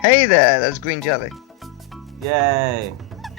Hey there, there's green jelly. Yay!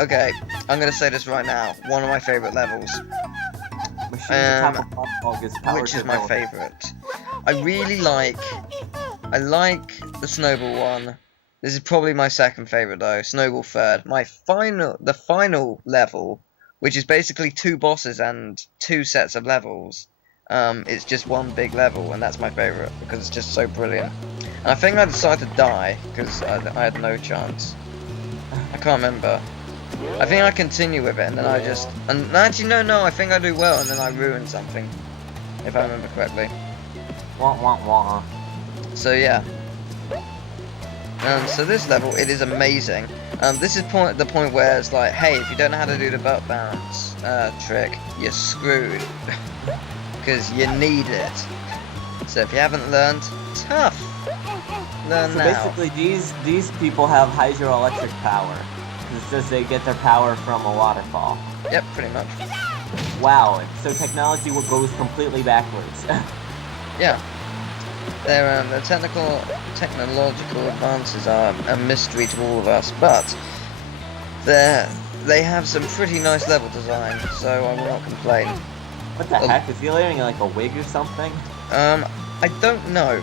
Okay, I'm gonna say this right now. One of my favorite levels. Machine atop a Waterfall gives power Which to is my ability. favorite. I like the snowball one. This is probably my second favorite though. Snowball third. The final level, which is basically two bosses and two sets of levels. It's just one big level, and that's my favorite because it's just so brilliant. And I think I decided to die because I had no chance. I can't remember. I think I continue with it, and then actually no, I think I do well, and then I ruin something, if I remember correctly. Wah wah wah. So yeah. So this level, it is amazing. This is the point where it's like, hey, if you don't know how to do the butt bounce trick, you're screwed. Because you need it. So if you haven't learned, tough. Learn now. So basically, these people have hydroelectric power. It says they get their power from a waterfall. Yep, pretty much. Wow. So technology goes completely backwards. Yeah. Their technological advances are a mystery to all of us, but they have some pretty nice level design, so I will not complain. What the heck? Is he wearing like a wig or something? I don't know.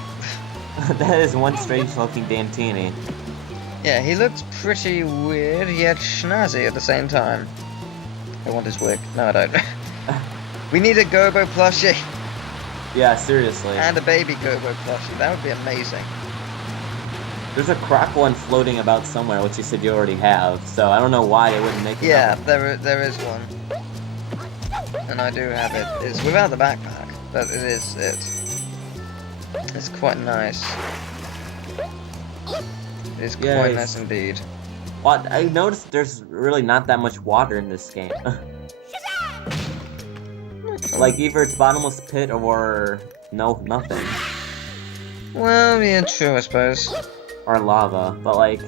That is one strange looking Dantini. Yeah, he looks pretty weird, yet snazzy at the same time. I want his wig. No, I don't. We need a Gobo plushie. Yeah, seriously. And a baby Gobo plushie. That would be amazing. There's a Croc one floating about somewhere, which you said you already have, so I don't know why they wouldn't make it. Yeah, there is one. And I do have it. It's without the backpack, but it is it. It's quite nice. It's quite nice indeed. What? I noticed there's really not that much water in this game. Like either it's bottomless pit or nothing. Well, yeah, true, I suppose. Or lava, but like,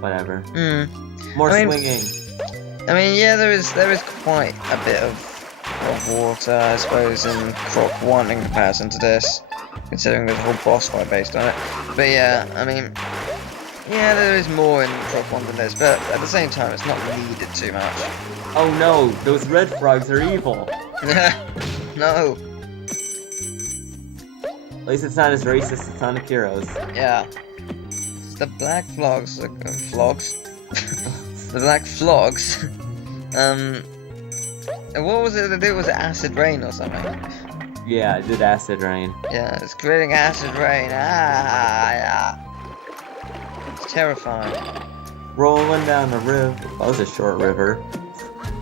whatever. More swinging. I mean, yeah, there is quite a bit of water, I suppose, in Croc 1 in comparison to this, considering there's a whole boss fight based on it. But yeah, I mean, yeah, there is more in Croc 1 than this, but at the same time, it's not needed too much. Oh no, those red frogs are evil. No. At least it's not as racist as Sonic Heroes. Yeah. It's the black flogs. The black flogs. And what was it to do? Was it acid rain or something? Yeah, it did acid rain. Yeah, it's creating acid rain. Yeah. It's terrifying. Rolling down the river. That was a short river.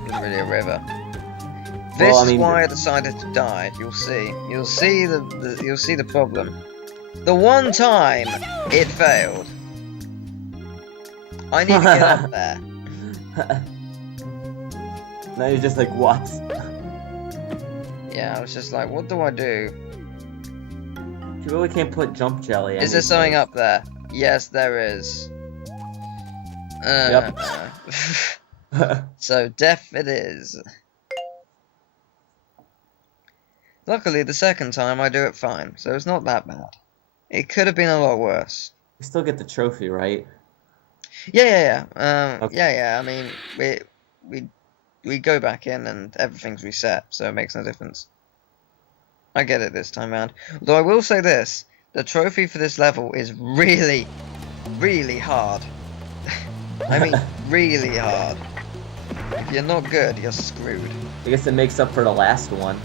It's really a river. This is why I decided to die. You'll see. You'll see the problem. The one time it failed. I need to get up there. Now you're just like, what? Yeah, I was just like, what do I do? You really can't put jump jelly. Is there something up there? Yes, there is. Yep. So death it is. Luckily, the second time I do it fine, so it's not that bad. It could have been a lot worse. You still get the trophy, right? Yeah. Okay. Yeah. I mean, we go back in and everything's reset, so it makes no difference. I get it this time around. Although I will say this: the trophy for this level is really, really hard. I mean, really hard. If you're not good, you're screwed. I guess it makes up for the last one.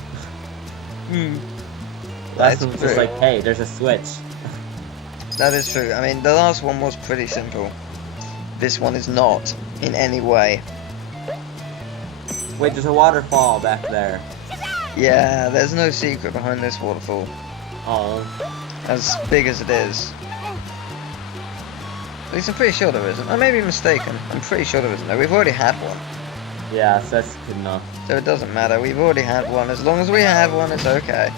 Last one was just like, hey, there's a switch. That is true. I mean, the last one was pretty simple. This one is not, in any way. Wait, there's a waterfall back there. Yeah, there's no secret behind this waterfall. Oh. As big as it is. At least I'm pretty sure there isn't. I may be mistaken. I'm pretty sure there isn't. No, we've already had one. Yeah, so that's good enough. So it doesn't matter. We've already had one. As long as we had one, it's okay.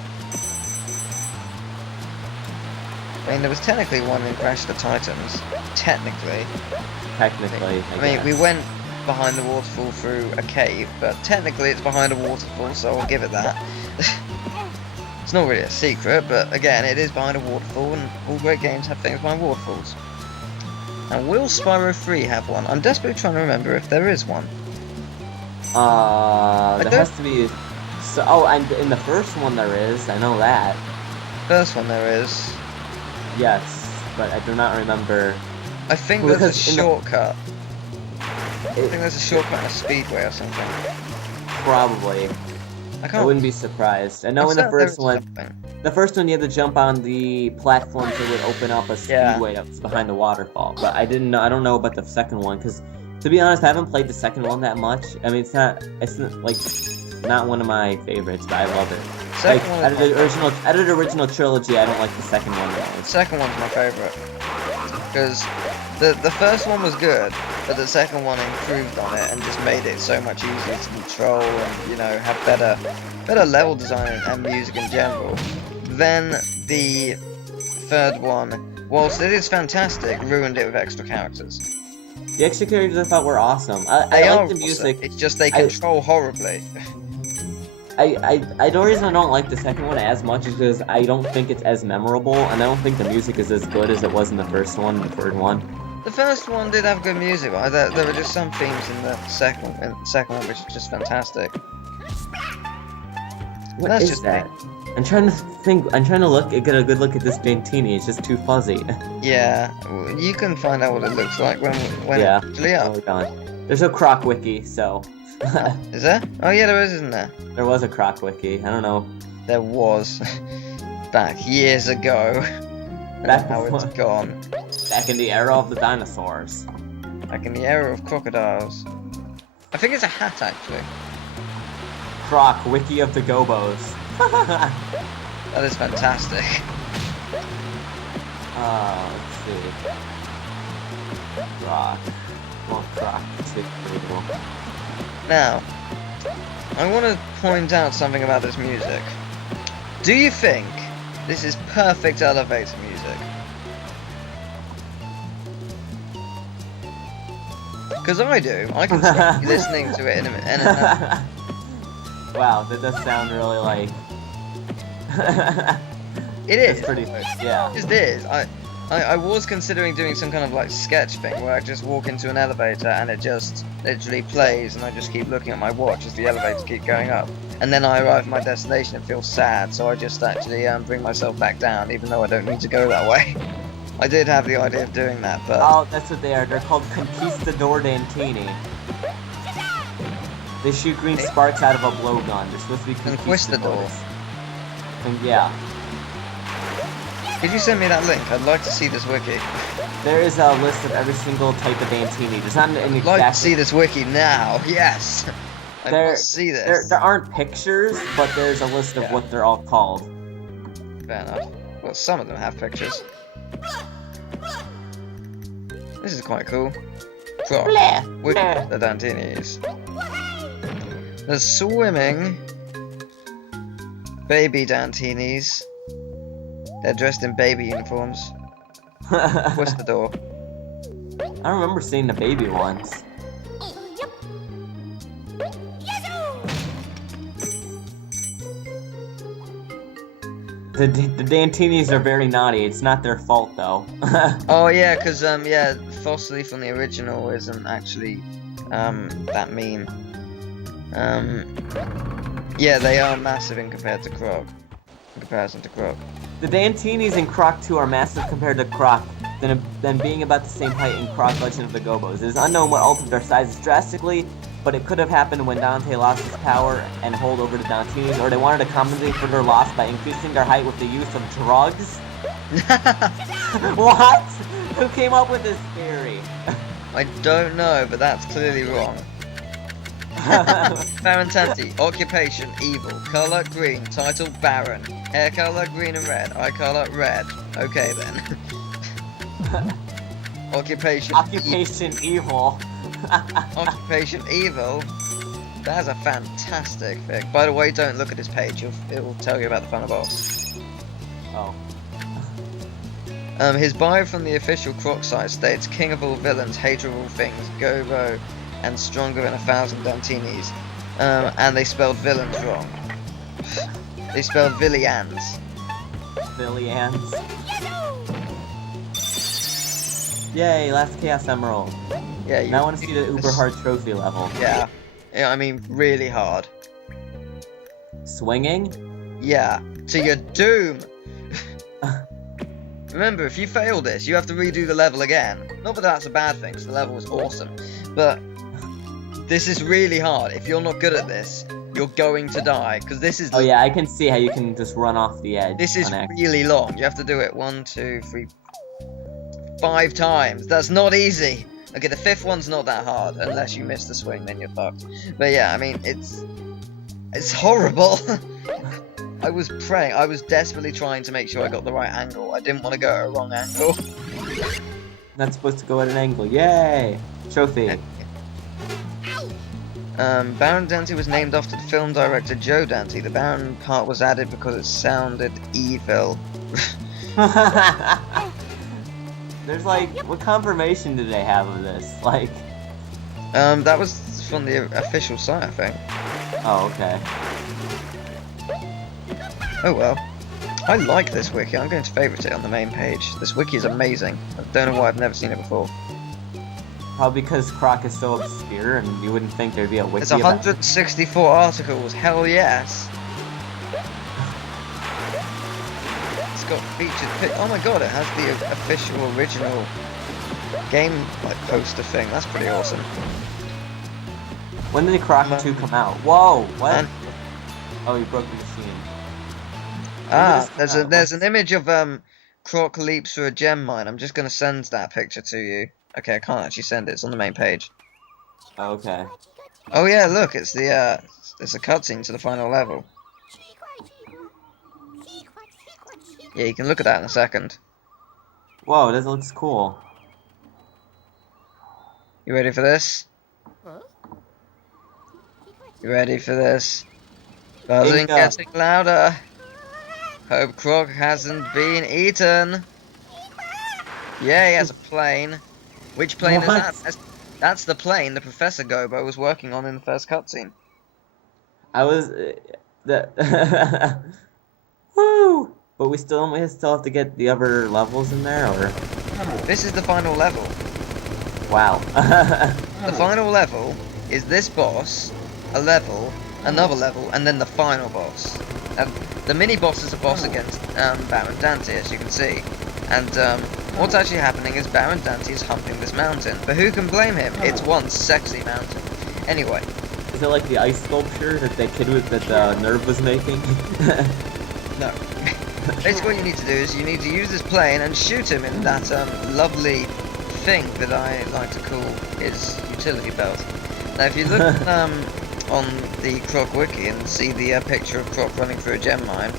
I mean, there was technically one in Crash of the Titans. Technically. I mean, we went behind the waterfall through a cave, but technically it's behind a waterfall, so I'll give it that. It's not really a secret, but again, it is behind a waterfall, and all great games have things behind waterfalls. And will Spyro 3 have one? I'm desperately trying to remember if there is one. There has to be. So, oh, and in the first one there is. I know that. First one there is. Yes, but I do not remember. I think there's a shortcut. I think there's a shortcut in a speedway or something. Probably. I wouldn't be surprised. I know in the first one, you had to jump on the platforms that would open up a speedway that was behind the waterfall. But I don't know about the second one because, to be honest, I haven't played the second one that much. I mean, it's not like not one of my favorites, but I love it. Like out of the original trilogy, I don't like the second one the most. The second one's my favorite because the first one was good, but the second one improved on it and just made it so much easier to control and, you know, have better level design and music in general. Then the third one, whilst it is fantastic, ruined it with extra characters. The extra characters I thought were awesome. I like the music. It's just they control horribly. The reason I don't like the second one as much is because I don't think it's as memorable, and I don't think the music is as good as it was in the first one and the third one. The first one did have good music, right? There were just some themes in the second one which is just fantastic. What is that? I'm trying to think. I'm trying to get a good look at this Dantini. It's just too fuzzy. Yeah, you can find out what it looks like when yeah. it's actually up. Oh god. There's no Croc Wiki, so. Is there? Oh yeah, there is, isn't there? There was a Croc Wiki. I don't know. There was. Back years ago. Back how it's gone. Back in the era of the dinosaurs. Back in the era of crocodiles. I think it's a hat, actually. Croc, Wiki of the Gobos. That is fantastic. Let's see. Croc. Well, Croc. Now, I want to point out something about this music. Do you think this is perfect elevator music? Because I do. I can be listening to it in a minute. Wow, that does sound really like... It is. It's pretty, yeah. It is. I was considering doing some kind of like sketch thing where I just walk into an elevator and it just literally plays and I just keep looking at my watch as the elevators keep going up. And then I arrive at my destination and feel sad, so I just actually bring myself back down even though I don't need to go that way. I did have the idea of doing that, but... Oh, that's what they are. They're called Conquistador Dantini. They shoot green sparks out of a blowgun. They're supposed to be Conquistadors. Yeah. Could you send me that link? I'd like to see this wiki. There is a list of every single type of Dantini. There's not an exact... I'd like to see this wiki now. Yes. I must see this. There aren't pictures, but there's a list of what they're all called. Fair enough. Well, some of them have pictures. This is quite cool. Croc. Wiki of the Dantinis. The swimming baby Dantinis. They're dressed in baby uniforms. What's the door? I don't remember seeing the baby ones. The Dantinis are very naughty. It's not their fault though. Oh yeah, because Fossily from the original isn't actually that mean. Yeah, they are massive in comparison to Croc. The Dantinis in Croc 2 are massive compared to Croc, than being about the same height in Croc Legend of the Gobos. It is unknown what altered their sizes drastically, but it could have happened when Dante lost his power and hold over to Dantinis, or they wanted to compensate for their loss by increasing their height with the use of drugs. What? Who came up with this theory? I don't know, but that's clearly wrong. Barantanti, occupation, evil, color green, title Baron, hair color green and red, eye color red. Okay then. Occupation evil. Occupation evil. That's a fantastic thing. By the way, don't look at this page. It will tell you about the final boss. Oh. His bio from the official Croc site states, King of all villains, hater of all things, Gobo, and stronger than 1,000 Dantinis. And they spelled villains wrong. They spelled Villians. Villians. Yay, last Chaos Emerald. Yeah, now I want to see the uber hard trophy level. Yeah. Yeah, I mean, really hard. Swinging? Yeah, to your doom! Remember, if you fail this, you have to redo the level again. Not that that's a bad thing, because the level was awesome. But this is really hard. If you're not good at this, you're going to die. Because this is... Oh yeah, I can see how you can just run off the edge. This is really long. You have to do it 1, 2, 3, 5 times. That's not easy. Okay, the 5th one's not that hard. Unless you miss the swing, then you're fucked. But yeah, I mean, it's horrible. I was praying. I was desperately trying to make sure I got the right angle. I didn't want to go at a wrong angle. Not supposed to go at an angle. Yay! Trophy. Baron Dante was named after the film director Joe Dante. The Baron part was added because it sounded evil. There's like, what confirmation did they have of this? Like... that was from the official site, I think. Oh, okay. Oh well. I like this wiki. I'm going to favourite it on the main page. This wiki is amazing. I don't know why I've never seen it before. Probably because Croc is so obscure and you wouldn't think there'd be a wiki. There's 164 articles. Hell yes. It's got featured oh my god, it has the official original game like poster thing. That's pretty awesome. When did Croc 2 come out? Whoa! What? Oh, you broke the machine. There's an image of Croc leaps through a gem mine. I'm just gonna send that picture to you. Okay, I can't actually send it. It's on the main page. Okay. Oh yeah, look, it's the there's a cutscene to the final level. Yeah, you can look at that in a second. Whoa, this looks cool. You ready for this? You ready for this? Buzzing getting louder. Hope Croc hasn't been eaten. Yeah, he has a plane. Which plane is that? That's the plane the Professor Gobo was working on in the first cutscene. I was... Woo! But we still have to get the other levels in there, or...? This is the final level. Wow. The final level is this boss, a level, another level, and then the final boss. And the mini-boss is a boss against Baron Dante, as you can see. And what's actually happening is Baron Dante is humping this mountain. But who can blame him? It's one sexy mountain. Anyway. Is it like the ice sculpture that Nerve was making? No. Basically what you need to do is you need to use this plane and shoot him in that lovely thing that I like to call his utility belt. Now if you look on the Croc wiki and see the picture of Croc running through a gem mine,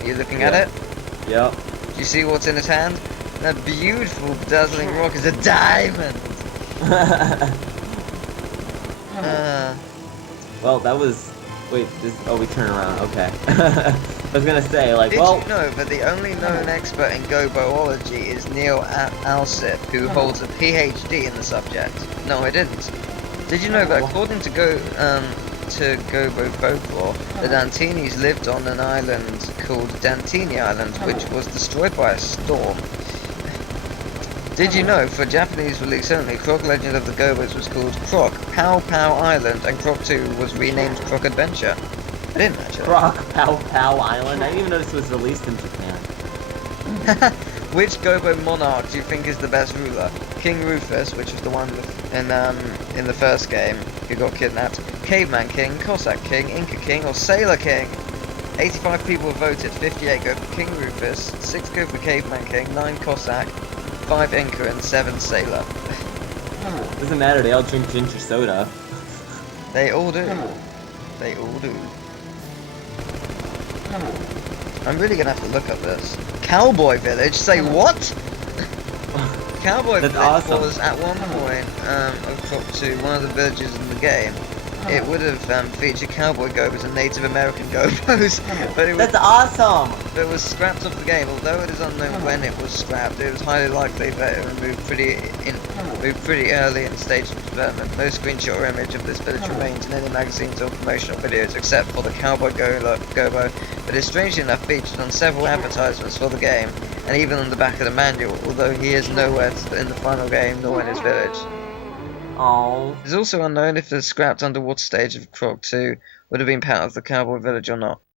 are you looking at it? Yep. Do you see what's in his hand? That beautiful dazzling rock is a diamond! Well, that was... Wait, we turn around, okay. I was gonna say, like, Did you know that the only known expert in goboology is Neil Alsip, who holds a PhD in the subject? No, I didn't. Did you know that according to Gobo folklore, the Dantinis lived on an island called Dantini Island, which was destroyed by a storm? Did you know, for Japanese release only, Croc Legend of the Gobos was called Croc Pow Pow Island, and Croc 2 was renamed Croc Adventure? I didn't actually. Croc Pow Pow Island? I didn't even know this was released in Japan. Which Gobo monarch do you think is the best ruler? King Rufus, which was the one in the first game who got kidnapped, Caveman King, Cossack King, Inca King, or Sailor King? 85 people voted, 58 go for King Rufus, 6 go for Caveman King, 9 Cossack, 5 Inca, and 7 Sailor. Doesn't matter, they all drink ginger soda. They all do. They all do. I'm really gonna have to look up this. Cowboy Village? Say what? Cowboy Village was at one point of Croc 2 one of the villages in the game. It would have featured cowboy gobos and Native American gobos, but That's awesome! But it was scrapped off the game. Although it is unknown when it was scrapped, it was highly likely that it would move pretty early in the stage of development. No screenshot or image of this village remains in any magazines or promotional videos except for the cowboy gobo, but is strangely enough featured on several advertisements for the game, and even on the back of the manual, although he is nowhere in the final game nor in his village. Oh. It is also unknown if the scrapped underwater stage of Croc 2 would have been part of the cowboy village or not.